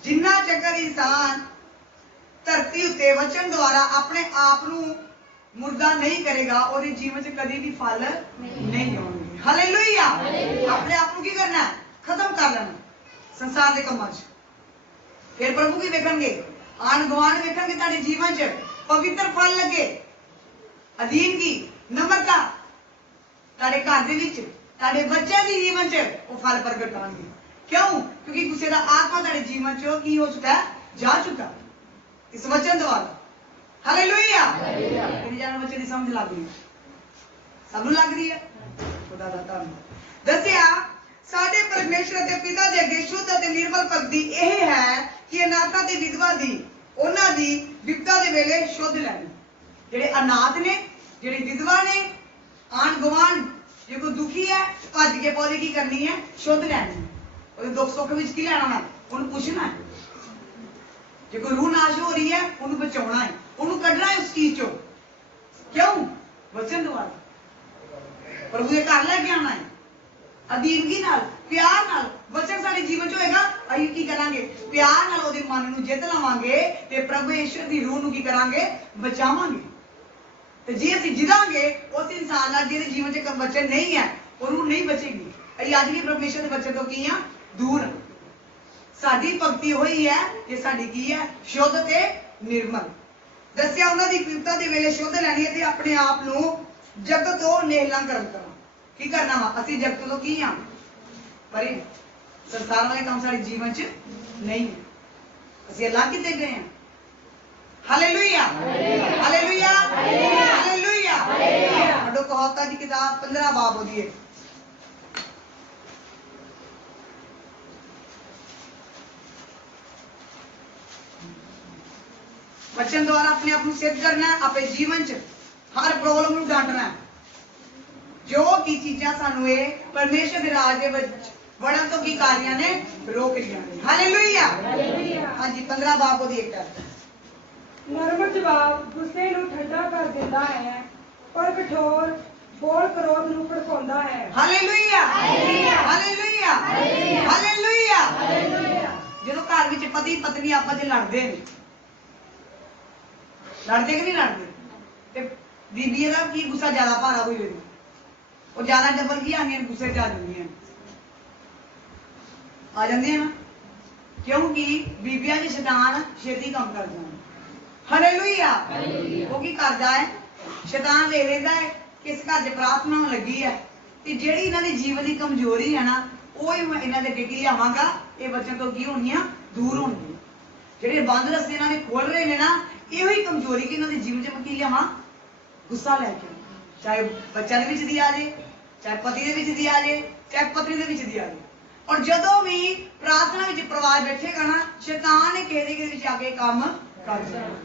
ਜਿੰਨਾ ਚੱਕਰ ਇਨਸਾਨ ਧਰਤੀ ਉੱਤੇ ਵਚਨ ਦੁਆਰਾ ਆਪਣੇ ਆਪ ਨੂੰ ਮੁਰਦਾ ਨਹੀਂ ਕਰੇਗਾ, ਉਹਦੇ ਜੀਵਨ 'ਚ ਕਦੀ ਵੀ ਫਲ ਨਹੀਂ ਆਉਣਗੇ। ਹਾਲੇਲੂਇਆ। ਆਪਣੇ ਆਪ ਨੂੰ ਕੀ ਕਰਨਾ? ਖਤਮ ਕਰ ਲੈਣਾ ਸੰਸਾਰ ਦੇ ਕੰਮਾਂ 'ਚ। ਫਿਰ ਪ੍ਰਭੂ ਕੀ ਵੇਖਣਗੇ? ਆਣ ਗੁਆਂਢ ਵੇਖਣਗੇ ਤੁਹਾਡੇ ਜੀਵਨ 'ਚ ਪਵਿੱਤਰ ਫਲ ਲੱਗੇ, ਅਧੀਨਗੀ, ਨਮਰਤਾ ਤੁਹਾਡੇ ਘਰ ਦੇ ਵਿੱਚ, ਤੁਹਾਡੇ ਬੱਚਿਆਂ ਦੇ ਜੀਵਨ 'ਚ ਉਹ ਫਲ ਪ੍ਰਗਟ ਹੋਣਗੇ। ਕਿਉਂ? ਕਿਉਂਕਿ ਗੁੱਸੇ ਦਾ ਆਤਮਾ ਤੁਹਾਡੇ ਜੀਵਨ 'ਚ ਕੀ ਹੋ ਚੁੱਕਾ ਹੈ? ਜਾ ਚੁੱਕਾ ਇਸ ਵਚਨ ਦੁਆਰਾ। ਹਾਲੇਲੂਇਆ। ਕਿਹੜੀ ਜਾਨ ਬੱਚੇ ਦੀ ਸਮਝ ਲੱਗ ਗਈ? ਸਭ ਨੂੰ ਲੱਗ ਰਹੀ ਹੈ? ਖੁਦਾ ਦਾ ਧੰਨਵਾਦ। ਦੱਸਿਆ ਸਾਡੇ ਪਰਮੇਸ਼ਰ ਅਤੇ ਪਿਤਾ ਦੇ ਅੱਗੇ ਸ਼ੁੱਧ ਅਤੇ ਨਿਰਮਲ ਭਗਤੀ ਇਹ ਹੈ ਕਿ ਅਨਾਥਾਂ ਤੇ ਵਿਧਵਾ ਦੀ ਉਹਨਾਂ ਦੀ ਵਿਪਤਾ ਦੇ ਵੇਲੇ ਸ਼ੁੱਧ ਲੈਣੀ। ਜਿਹੜੇ ਅਨਾਥ ਨੇ, ਜਿਹੜੀ ਵਿਧਵਾ ਨੇ, ਆਣ ਗੁਆਂਢ ਜੇ ਕੋਈ ਦੁਖੀ ਹੈ, ਭੱਜ ਕੇ ਪੌਦੇ ਕੀ ਕਰਨੀ ਹੈ? ਸ਼ੁੱਧ ਲੈਣੀ। ਉਹਦੇ ਦੁੱਖ ਸੁੱਖ ਵਿੱਚ ਕੀ ਲੈਣਾ ਹੈ? ਉਹਨੂੰ ਪੁੱਛਣਾ ਹੈ। ਜੇ ਕੋਈ ਰੂਹ ਨਾਸ਼ ਹੋ ਰਹੀ ਹੈ, ਉਹਨੂੰ ਬਚਾਉਣਾ ਹੈ, ਉਹਨੂੰ ਕੱਢਣਾ ਹੈ ਉਸ ਚੀਜ਼ ਚੋਂ। ਕਿਉਂ? ਵਚਨ ਦੁਆਰਾ ਪ੍ਰਭੂ ਦੇ ਘਰ ਲੈ ਕੇ ਆਉਣਾ ਹੈ, ਅਧੀਨਗੀ ਨਾਲ, ਪਿਆਰ ਨਾਲ। ਵਚਨ ਸਾਡੇ ਜੀਵਨ 'ਚ ਹੋਏਗਾ, ਅਸੀਂ ਕੀ ਕਰਾਂਗੇ? ਪਿਆਰ ਨਾਲ ਉਹਦੇ ਮਨ ਨੂੰ ਜਿੱਤ ਲਵਾਂਗੇ ਤੇ ਪ੍ਰਭੂ ਈਸ਼ਵਰ ਦੀ ਰੂਹ ਨੂੰ ਕੀ ਕਰਾਂਗੇ? ਬਚਾਵਾਂਗੇ। ਤੇ ਜੇ ਅਸੀਂ ਜਿਦਾਂਗੇ ਉਸ ਇਨਸਾਨ ਨਾਲ ਜਿਹਦੇ ਜੀਵਨ 'ਚ ਵਚਨ ਨਹੀਂ ਹੈ, ਉਹ ਰੂਹ ਨਹੀਂ ਬਚੇਗੀ। ਅਸੀਂ ਅੱਜ ਵੀ ਪਰਮੇਸ਼ਰ ਦੇ ਵਚਨ ਤੋਂ ਕੀ ਆ? ਦੂਰ ਆ। ਸਾਡੀ ਭਗਤੀ ਹੋਈ ਹੈ ਕਿ ਸਾਡੀ ਕੀ ਹੈ? ਸ਼ੁੱਧ ਤੇ ਨਿਰਮਲ। ਦੱਸਿਆ ਉਹਨਾਂ ਦੀ ਵਿਪਤਾ ਦੇ ਵੇਲੇ ਸ਼ੁੱਧ ਲੈਣੀ ਹੈ ਤੇ ਆਪਣੇ ਆਪ ਨੂੰ ਜਗਤ ਤੋਂ ਨਿਰਲੰਕਾਰ ਕਰਨਾ। ਕੀ ਕਰਨਾ ਵਾ? ਅਸੀਂ ਜਗਤ ਤੋਂ ਕੀ ਆ? ਪਰੇ। ਸੰਸਾਰ ਵਾਲੇ ਕੰਮ ਸਾਡੇ ਜੀਵਨ 'ਚ ਨਹੀਂ ਹੈ। ਅਸੀਂ ਅਲੱਗ ਕਿਤੇ ਗਏ ਹਾਂ। Hallelujah, hallelujah, hallelujah. ਪੜੋ ਕਹਾਵਤਾਂ ਦੀ ਕਿਤਾਬ 15 ਬਾਬ ਉਹਦੀ ਹੈ। वचन द्वारा अपने आप को सिद्ध करना है, अपने जीवन च हर प्रॉब्लम ਨੂੰ ਡਾਂਟਣਾ ਹੈ। ਜੋ ਕੀ ਚੀਜ਼ਾਂ ਸਾਨੂੰ ਇਹ ਪਰਮੇਸ਼ਰ ਦੇ ਰਾਜ ਦੇ ਵਿੱਚ ਵੜਨ ਤੋਂ ਕੀ ਕਰ ਰਹੀਆਂ ਨੇ? ਰੋਕ ਰਹੀਆਂ ਨੇ। ਹਾਲੇਲੂਇਆ। ਹਾਂਜੀ 15 ਬਾਬ ਉਹਦੀ ਇੱਕ ਹੈ। ਨਰਮ ਜਵਾਬ ਗੁੱਸੇ ਨੂੰ ਠੰਡਾ ਕਰ ਦਿੰਦਾ ਹੈ, ਪਰ ਕਠੋਰ ਬੋਲ ਕ੍ਰੋਧ ਨੂੰ ਭੜਕਾਉਂਦਾ ਹੈ। Hallelujah, hallelujah, hallelujah. ਜਦੋਂ ਘਰ ਵਿੱਚ ਪਤੀ ਪਤਨੀ ਆਪਸ ਵਿੱਚ ਲੜਦੇ ਨੇ, ਲੜਦੇ ਕਿ ਨਹੀਂ ਲੜਦੇ? ਤੇ ਬੀਬੀਆਂ ਦਾ ਕੀ ਗੁੱਸਾ ਜ਼ਿਆਦਾ ਭਾਰਾ ਹੋਈ ਹੋਈ, ਉਹ ਜ਼ਿਆਦਾ ਡਬਲ ਕੀ ਆਉਂਦੀਆਂ ਨੇ, ਗੁੱਸੇ 'ਚ ਆ ਜਾਂਦੀਆਂ ਨਾ। ਕਿਉਂਕਿ ਬੀਬੀਆਂ ਦੇ ਸ਼ੈਤਾਨ ਛੇਤੀ ਕੰਮ ਕਰਦਾ ਹੈ। ਹਾਲੇਲੂਇਆ। ਉਹ ਕੀ ਕਰਦਾ ਹੈ? ਸ਼ੈਤਾਨ ਲੈ ਲੈਂਦਾ ਹੈ ਕਿ ਇਸ ਘਰ 'ਚ ਪ੍ਰਾਰਥਨਾ ਹੋਣ ਲੱਗੀ ਹੈ ਤੇ ਜਿਹੜੀ ਇਹਨਾਂ ਦੀ ਜੀਵਨ ਦੀ ਕਮਜ਼ੋਰੀ ਹੈ ਨਾ, ਉਹ ਹੀ ਮੈਂ ਇਹਨਾਂ ਦੇ ਅੱਗੇ ਕੀ ਲਿਆਵਾਂਗਾ? ਇਹ ਬੱਚਿਆਂ ਤੋਂ ਕੀ ਹੋਣੀਆਂ? ਦੂਰ ਹੋਣਗੀਆਂ। ਜਿਹੜੇ ਬੰਦ ਰਸਤੇ ਇਹਨਾਂ ਨੇ ਖੋਲ ਰਹੇ ਨੇ ਨਾ, ਇਹੋ ਹੀ ਕਮਜ਼ੋਰੀ ਕਿ ਇਹਨਾਂ ਦੇ ਜੀਵਨ 'ਚ ਮੈਂ ਕੀ ਲਿਆਵਾਂ? ਗੁੱਸਾ ਲੈ ਕੇ। ਚਾਹੇ ਬੱਚਿਆਂ ਦੇ ਵਿੱਚ ਦੀ ਆ ਜੇ, ਚਾਹੇ ਪਤੀ ਦੇ ਵਿੱਚ ਦੀ ਆ ਜੇ, ਚਾਹੇ ਪਤਨੀ ਦੇ ਵਿੱਚ ਦੀ ਆ ਜੇ। ਔਰ ਜਦੋਂ ਵੀ ਪ੍ਰਾਰਥਨਾ ਵਿੱਚ ਪਰਿਵਾਰ ਬੈਠੇਗਾ ਨਾ, ਸ਼ੈਤਾਨ ਨੇ ਕਿਸੇ ਵਿੱਚ ਆ ਕੇ ਕੰਮ ਕਰ ਦੇਣਾ।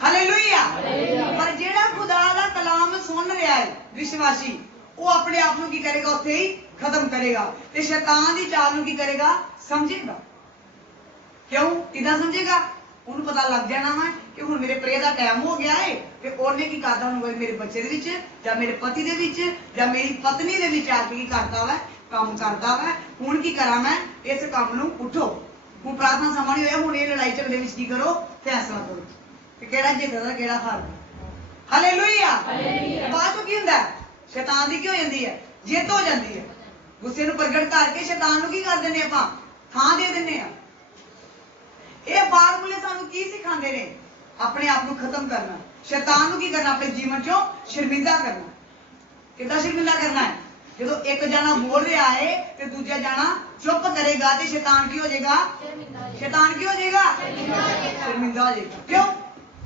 ਹਾਲੇਲੂਇਆ। ਪਰ ਜਿਹੜਾ ਖੁਦਾ ਦਾ ਕਲਾਮ ਸੁਣ ਰਿਹਾ ਹੈ ਵਿਸ਼ਵਾਸੀ, ਉਹ ਆਪਣੇ ਆਪ ਨੂੰ ਕੀ ਕਰੇਗਾ? ਉੱਥੇ ਹੀ ਖਤਮ ਕਰੇਗਾ ਤੇ ਸ਼ੈਤਾਨ ਦੀ ਚਾਲ ਨੂੰ ਕੀ ਕਰੇਗਾ? ਸਮਝੇਗਾ। ਕਿਉਂ? ਕਿਦਾਂ ਸਮਝੇਗਾ? ਉਹਨੂੰ ਪਤਾ ਲੱਗ ਜਾਣਾ ਵਾ ਕਿ ਹੁਣ ਮੇਰੇ ਪ੍ਰੇ ਦਾ ਟਾਈਮ ਹੋ ਗਿਆ ਹੈ ਤੇ ਉਹਨੇ ਕੀ ਕਰਦਾ? ਹੁਣ ਮੇਰੇ ਬੱਚੇ ਦੇ ਵਿੱਚ ਜਾਂ ਮੇਰੇ ਪਤੀ ਦੇ ਵਿੱਚ ਜਾਂ ਮੇਰੀ ਪਤਨੀ ਦੇ ਵਿੱਚ ਆ ਕੇ ਕੀ ਕਰਦਾ ਵਾ? ਕੰਮ ਕਰਦਾ ਵਾ। ਹੁਣ ਕੀ ਕਰਾਂ ਮੈਂ? ਇਸ ਕੰਮ ਨੂੰ ਉਠੋ। ਹੁਣ ਪ੍ਰਾਰਥਨਾ ਸਮਾਂ ਨਹੀਂ ਹੋਇਆ, ਹੁਣ ਇਹ ਲੜਾਈ ਝਗੜੇ ਵਿੱਚ ਕੀ ਕਰੋ? ਫੈਸਲਾ ਕਰੋ ਕਿ ਕਿਹੜਾ ਜਿੱਤਦਾ ਕਿਹੜਾ ਹਾਰਦਾ। ਹਾਲੇਲੂਇਆ। ਬਾਅਦ ਚੋਂ ਕੀ ਹੁੰਦਾ? ਸ਼ੈਤਾਨ ਦੀ ਕੀ ਹੋ ਜਾਂਦੀ ਹੈ? ਜਿੱਤ ਹੋ ਜਾਂਦੀ ਹੈ। ਗੁੱਸੇ ਨੂੰ ਪ੍ਰਗਟ ਕਰਕੇ ਸ਼ੈਤਾਨ ਨੂੰ ਕੀ ਕਰ ਦਿੰਦੇ ਆਪਾਂ? ਥਾਂ ਦੇ ਦਿੰਦੇ ਆ। ਇਹ ਫਾਰਮੂਲੇ ਸਾਨੂੰ ਕੀ ਸਿਖਾਉਂਦੇ ਨੇ? ਆਪਣੇ ਆਪ ਨੂੰ ਖਤਮ ਕਰਨਾ। ਸ਼ੈਤਾਨ ਨੂੰ ਕੀ ਕਰਨਾ? ਆਪਣੇ ਜੀਵਨ ਚੋਂ ਸ਼ਰਮਿੰਦਾ ਕਰਨਾ। ਕਿੱਦਾਂ ਸ਼ਰਮਿੰਦਾ ਕਰਨਾ ਹੈ? ਜਦੋਂ ਇੱਕ ਜਾਣਾ ਬੋਲ ਰਿਹਾ ਹੈ ਤੇ ਦੂਜਾ ਜਾਣਾ ਚੁੱਪ ਕਰੇਗਾ ਤੇ ਸ਼ੈਤਾਨ ਕੀ ਹੋ ਜਾਏਗਾ? ਸ਼ੈਤਾਨ ਕੀ ਹੋ ਜਾਏਗਾ? ਸ਼ਰਮਿੰਦਾ ਹੋ ਜਾਏਗਾ। ਕਿਉਂ?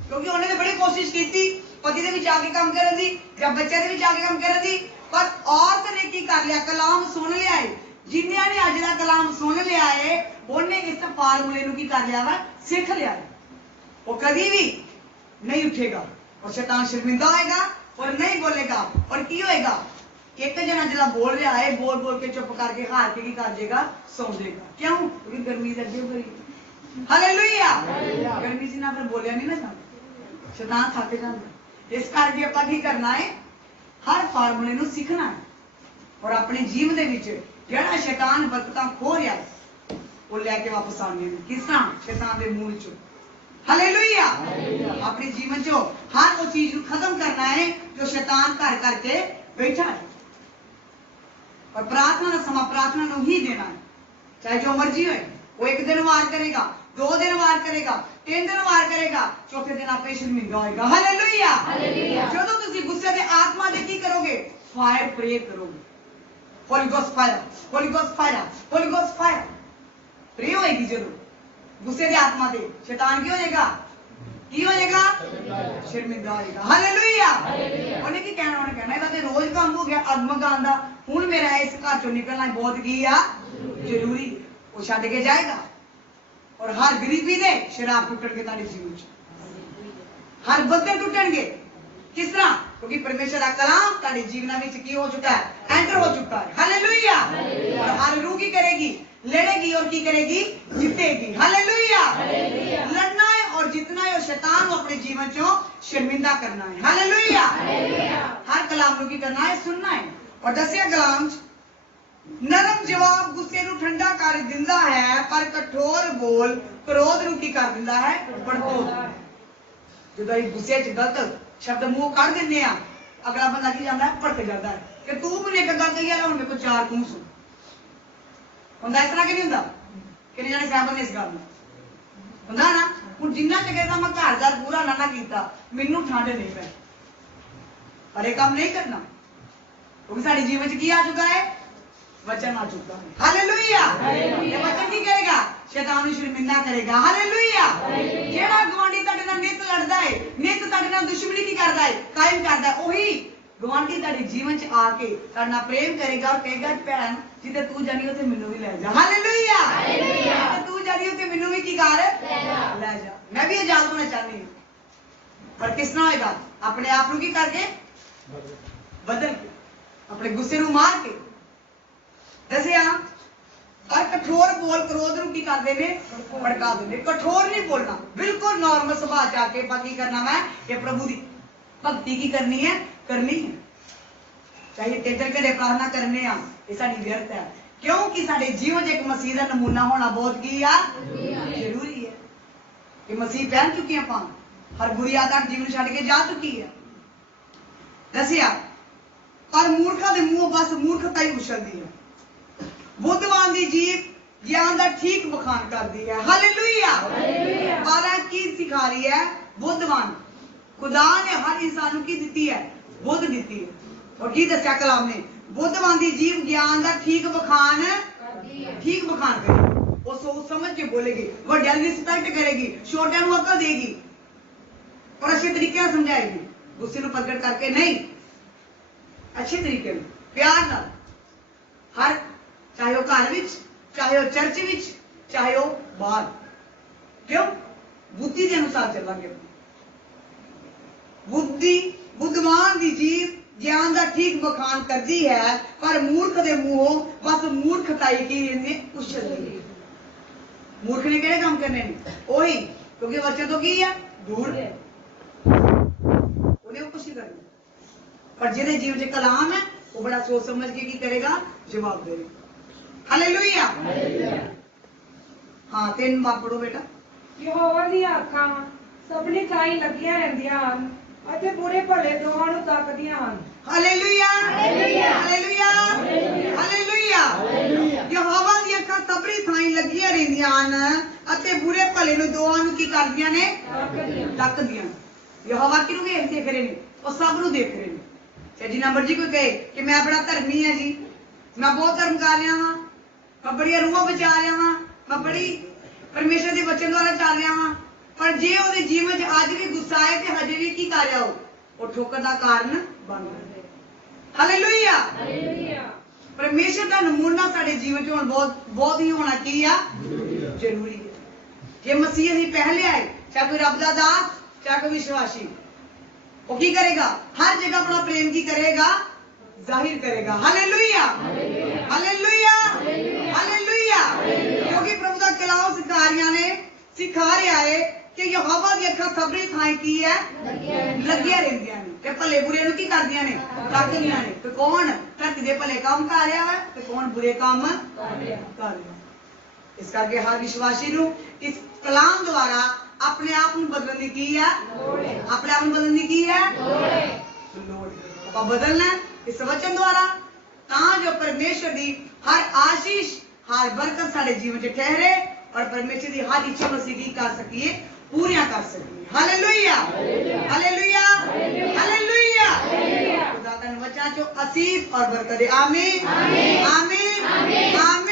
ਕਿਉਂਕਿ ਉਹਨੇ ਤਾਂ ਬੜੀ ਕੋਸ਼ਿਸ਼ ਕੀਤੀ ਪਤੀ ਦੇ ਵਿੱਚ ਆ ਕੇ ਕੰਮ ਕਰਨ ਦੀ ਜਾਂ ਬੱਚਿਆਂ ਦੇ ਵਿੱਚ ਆ ਕੇ ਕੰਮ ਕਰਨ ਦੀ, पर औरत ने की कर लिया, कलाम सुन लिया है। जिन्होंने ने अज का कलाम सुन लिया है उन्हें इस फार्मूले की कर लिया वा, सीख लिया है। वो कभी भी नहीं उठेगा और शैतान शर्मिंदा होएगा और नहीं बोलेगा। और की होएगा, एक जना जरा बोल रहा है, बोल बोल के चुप करके हार के की कर देगा, सौ देगा। क्यों? क्योंकि गर्मी लगी भरी। हालेलुया। गर्मी से ना फिर बोलिया नहीं ना जाता, शैतान थक जाता। इस करके ਆਪਾਂ ਕੀ करना है, हर फार्मूले ਨੂੰ सीखना है और अपने जीवन ਦੇ ਵਿੱਚ ਜਿਹੜਾ शैतान बरकਤਾਂ खो रहा है वो लेके वापस आने हैं। किस तरह? शैतान ਦੇ ਮੂਲ ਚੋਂ। हालेलुया। अपने जीवन चो हर वो चीज खत्म करना है जो शैतान कर करके बैठा है और प्रार्थना का समा प्रार्थना को ही देना है। चाहे जो मर्जी हो, वो एक दिन वार करेगा, 2 दिन वार करेगा, 3 दिन वार करेगा, चौथे दिन आपे शर्मिंदा होएगा। हालेलुया। जो तुसी गुस्से दे आत्मा दे की करोगे, फायर प्रे करोगे, holy ghost fire, holy ghost fire, holy ghost fire pray होएगी। जो गुस्से दे आत्मा दे शैतान की हो जाएगा, की हो जाएगा, शर्मिंदा होएगा। हालेलुया। उन्हें की कहना, उन्हें कहना ਇਹਦਾ ਤੇ रोज काम हो गया अगमगान ਦਾ, ਹੁਣ मेरा इस घर चो निकलना बहुत की आ जरूरी। वो छड़ के जाएगा और हर गरीबी दे शराब टुटणगे ਤੁਹਾਡੇ जीवन च, हर बंधन टुटणगे। किस तरह? क्योंकि परमेश्वर का कलाम ਤੁਹਾਡੇ जीवन ਵਿੱਚ की हो चुका है, एंटर हो चुका है। हालेलुया। और हर रूह की करेगी, लड़ेगी और की करेगी, जीतेगी। हालेलुया। लड़ना है और जीतना है और शैतान को अपने जीवन चो शर्मिंदा करना है। हालेलुया। हर कलाम को की करना है, सुनना है। और दसिया कलाम नरम जवाब गुस्से ਨੂੰ ठंडा कर दिंदा है, पर कठोर बोल क्रोध ਨੂੰ की कर दिंदा है, भड़का। ਜਦੋਂ ਇਹ ਗੁੱਸੇ 'ਚ ਗਲਤ शब्द मुंह कढ़ दिंदे आ, अगला बंदा की जांदा है, भड़क जाता है कि तू मैंने एक गल कही है, हुण मेरे को 4 तू सुन। हुंदा इस तरह कि नहीं हुंदा? किन्ने जाने सहमत ने इस गल नाल? हुंदा ना? हुण जिन्ना चंगे दा मैं घर दा पूरा ना कीता, मैनू ठंड नहीं पै, पर ये काम नहीं करना क्योंकि साडे जीवन च की आ चुका है, वचन आ चुका है। हालेलुया। ये वचन की करेगा, शैतान ਨੂੰ शर्मिंदा करेगा। हालेलुया। जेड़ा गवांडी ਤੁਹਾਡੇ ਨਾਲ ਨਿਤ ਲੜਦਾ ਹੈ, ਨਿਤ ਤੁਹਾਡੇ ਨਾਲ ਦੁਸ਼ਮਣੀ ਕੀ ਕਰਦਾ ਹੈ, ਕਾਇਮ ਕਰਦਾ ਹੈ, ਉਹੀ ਗਵਾਂਡੀ ਤੁਹਾਡੇ ਜੀਵਨ ਚ ਆ ਕੇ ਤੁਹਾਡੇ ਨਾਲ ਪ੍ਰੇਮ ਕਰੇਗਾ और ਕਹੇਗਾ ਭੈਣ ਜਿੱਥੇ ਤੂੰ ਜਾਨੀ ਉੱਥੇ ਮੈਨੂੰ ਵੀ ਲੈ ਜਾ। ਹਾਲੇਲੂਇਆ। ਜਿੱਥੇ ਤੂੰ ਜਾਨੀ ਉੱਥੇ ਮੈਨੂੰ ਵੀ ਕੀ ਕਰ, ਲੈ ਜਾ। मैं भी आजाद होना चाहती हूँ, पर किस तरह होएगा? अपने आप को की करके बदल के, अपने गुस्से ਨੂੰ मार के। दसिया और कठोर बोल क्रोध ਨੂੰ की करते ने, भड़का देंगे। कठोर नहीं बोलना, बिल्कुल नॉर्मल सुभाव च आके बाकी करना मैं ये प्रभु दी भक्ति की करनी है, करनी है। चाहे तेजर घड़े प्रार्थना करने आ, ये साडी व्यर्थ है, क्योंकि साडे जीवन च एक मसीह दा नमूना होना बहुत की आ जरूरी है। कि मसीह पहन चुकी है, हर बुरी आदत जीवन छड़ के जा चुकी है। दसिया पर मूर्खा दे मुंह बस मूर्खता ही उछलदी है, बुद्धवान दी जीभ ज्ञान दा ठीक बखान करदी है। हालेलुया। बाला की सिखा रही है? बुद्धवान। खुदा ने हर इंसान को की दिती है, बुद्ध दिती है। और की दस्या कलाम ने? बुद्धवान दी जीभ ज्ञान दा ठीक बखान करेगी। वो सोच समझ के बोलेगी, वड्डियां दी रिस्पेक्ट करेगी, छोटियां नूं अकल देगी और अच्छे तरीके से समझाएगी। गुस्से नूं प्रगट करके नहीं, अच्छे तरीके में प्यार नाल। हर चाहे वो घर विच, चाहे वो चर्च विच, चाहे वो बाहर। क्यों? बुद्धि के अनुसार चलांगे। बुद्धिमान दी जीभ ज्ञान दा ठीक बखान करती है, पर मूर्ख दे मुंहों बस मूर्खताई की उछलदी है। मूर्ख ने केड़े काम करने ने? ओही, क्योंकि बच्चे तो की है दूर, उन्हें कुछ नहीं करना। पर जिहदे जीवन च कलाम है वो बड़ा सोच समझ के की करेगा, जवाब देगा। हालेलुया। हाँ, 3 बार पढ़ो बेटा। ਯਹੋਵਾ ਦੀਆਂ ਅੱਖਾਂ ਸਭਨੀ ਥਾਈਂ ਲੱਗੀਆਂ ਰਹਿੰਦੀਆਂ ਹਨ ਅਤੇ ਬੁਰੇ ਭਲੇ ਦੋਹਾਂ ਨੂੰ ਤੱਕਦੀਆਂ ਹਨ। हालेलुया। हालेलुया। हालेलुया। यहोवा दी अखां सबरी थाई लगियां रहिंदियां हन अते बुरे भले ਨੂੰ ਦੋਹਾਂ ਨੂੰ ਕੀ ਕਰਦੀਆਂ ਨੇ? ਤੱਕਦੀਆਂ। यहोवा किहਨੂੰ ਵੇਖਦੇ ਫਿਰੇ ਨੇ? ਉਹ ਸਭ ਨੂੰ ਦੇਖ ਰਹੇ ਨੇ। ਚਾਹੇ ਜਿੰਨਾ ਮਰਜ਼ੀ ਕੋਈ ਕਹੇ ਕਿ ਮੈਂ ਬੜਾ ਧਰਮੀ ਹਾਂ ਜੀ, ਮੈਂ ਬਹੁਤ ਧਰਮ ਕਰ ਰਿਹਾ ਹਾਂ, ਮੈਂ ਬੜੀਆਂ ਰੂਹਾਂ ਬਚਾ ਰਿਹਾ ਹਾਂ, ਮੈਂ ਬੜੀ ਪਰਮੇਸ਼ਰ ਦੇ ਵਚਨ ਦੁਆਰਾ ਚੱਲ ਰਿਹਾ ਹਾਂ, ਪਰ ਜੇ ਉਹਦੇ ਜੀਵਨ 'ਚ ਅੱਜ ਵੀ ਗੁੱਸਾ ਆਏ ਤੇ ਹਜੇ ਵੀ ਕੀ ਕਰ ਰਿਹਾ ਉਹ ਠੋਕਰ ਦਾ ਕਾਰਨ ਬਣ ਰਿਹਾ। ਹਾਲੇਲੂਇਆ। ਹਾਲੇਲੂਇਆ। ਪਰਮੇਸ਼ਰ ਦਾ ਨਮੂਨਾ ਸਾਡੇ ਜੀਵਨ 'ਚ ਹੁਣ ਬਹੁਤ ਹੀ ਹੋਣਾ ਕੀ ਆ ਜ਼ਰੂਰੀ ਹੈ। ਜੇ ਮਸੀਹ ਅਸੀਂ ਪਹਿਲੇ ਆਏ, ਚਾਹੇ ਕੋਈ ਰੱਬ ਦਾ ਦਾਸ, ਚਾਹੇ ਕੋਈ ਵਿਸ਼ਵਾਸੀ, ਉਹ ਕੀ ਕਰੇਗਾ? ਹਰ ਜਗ੍ਹਾ ਆਪਣਾ ਪ੍ਰੇਮ ਕੀ ਕਰੇਗਾ? ਜ਼ਾਹਿਰ ਕਰੇਗਾ। Hallelujah, hallelujah, hallelujah. ਕਿਉਂਕਿ ਪ੍ਰਭੂ ਦਾ ਕਲਾਮ ਸਿਖਾ ਰਿਹਾ ਹੈ ਕਿ ਯਹੋਵਾ ਦੀ ਅੱਖਾਂ ਸਭਰੀ ਥਾਂ ਕੀ ਹੈ? ਲੱਗੀਆਂ ਰਹਿੰਦੀਆਂ ਨੇ ਤੇ ਭਲੇ ਬੁਰੇ ਨੂੰ ਕੀ ਕਰਦੀਆਂ ਨੇ? ਤੱਕਦੀਆਂ ਨੇ। ਤੇ ਕੌਣ ਧਰਤੀ ਦੇ ਭਲੇ ਕੰਮ ਕਰ ਰਿਹਾ ਹੈ ਤੇ ਕੌਣ ਬੁਰੇ ਕੰਮ ਕਰ ਰਿਹਾ। ਇਸ ਕਰਕੇ ਹਰ ਵਿਸ਼ਵਾਸੀ ਨੂੰ ਇਸ ਕਲਾਮ ਦੁਆਰਾ ਆਪਣੇ ਆਪ ਨੂੰ ਬਦਲਣ ਦੀ ਕੀ ਹੈ? ਆਪਣੇ ਆਪ ਨੂੰ ਬਦਲਣ ਦੀ ਕੀ ਹੈ? ਲੋੜ। ਆਪਾਂ ਬਦਲਣਾ ਇਸ ਵਚਨ ਦੁਆਰਾ ਤਾਂ ਜੋ ਪਰਮੇਸ਼ਰ ਦੀ ਹਰ ਆਸ਼ੀਸ਼, ਹਰ ਬਰਕਤ ਸਾਡੇ ਜੀਵਨ 'ਚ ਠਹਿਰੇ ਔਰ ਪਰਮੇਸ਼ਰ ਦੀ ਹਰ ਇੱਛਾ ਨੂੰ ਅਸੀਂ ਕੀ ਕਰ ਸਕੀਏ? ਪੂਰੀਆਂ ਕਰ ਸਕੀਏ। Hallelujah, hallelujah, hallelujah. ਖੁਦਾ ਦਾ ਵਚਨ 'ਚੋਂ ਅਸੀਸ ਔਰ ਬਰਕਤ ਦੇ। ਆਮੀਨ, ਆਮੀਨ, ਆਮੀਨ।